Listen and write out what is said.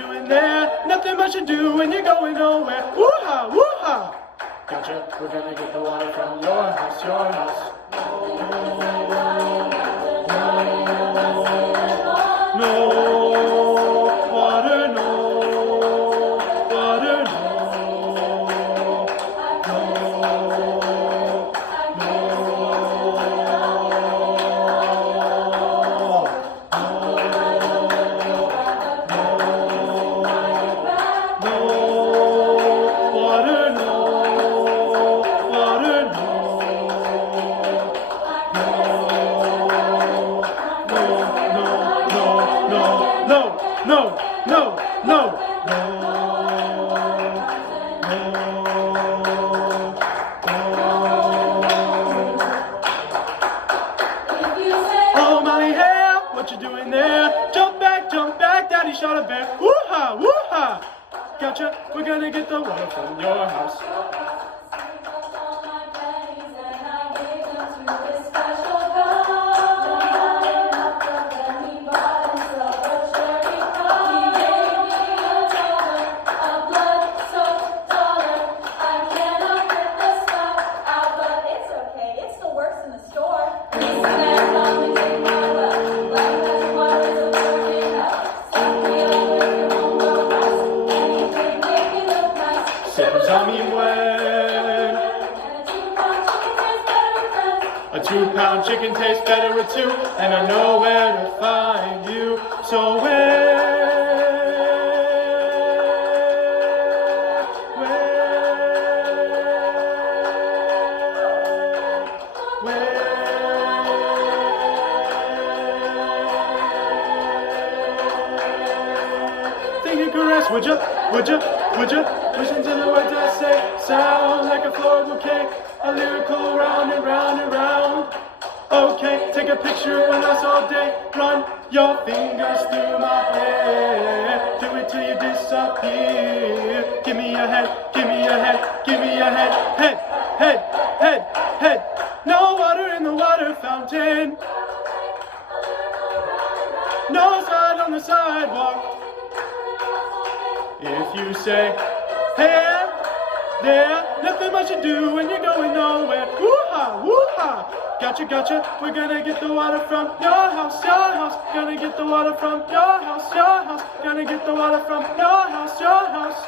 doing there? Nothing much to do when you're going nowhere. Woo-ha, woo-ha. Gotcha, we're gonna get the water from your house, your house. No water, no water, no. No. Oh, Molly Hale, what you doing there? Jump back, Daddy shot a bear. Woo-ha, woo-ha. Gotcha, we're gonna get the water from your house. Tell me when a 2-pound chicken tastes better with two, and I know where to find you. So where think you caress, would ya? Listen to the words I say, sound like a floral bouquet, a lyrical round and round and round. Okay, take a picture with us all day, run your fingers through my hair, do it till you disappear. Give me a head, give me a head, give me a head, head. No water in the water fountain, no slide on the sidewalk. If you say, hey, there, nothing much to do when you're going nowhere. Woo-ha, woo-ha. Gotcha, we're gonna get the water from your house, your house. Gonna get the water from your house, your house. Gonna get the water from your house, your house.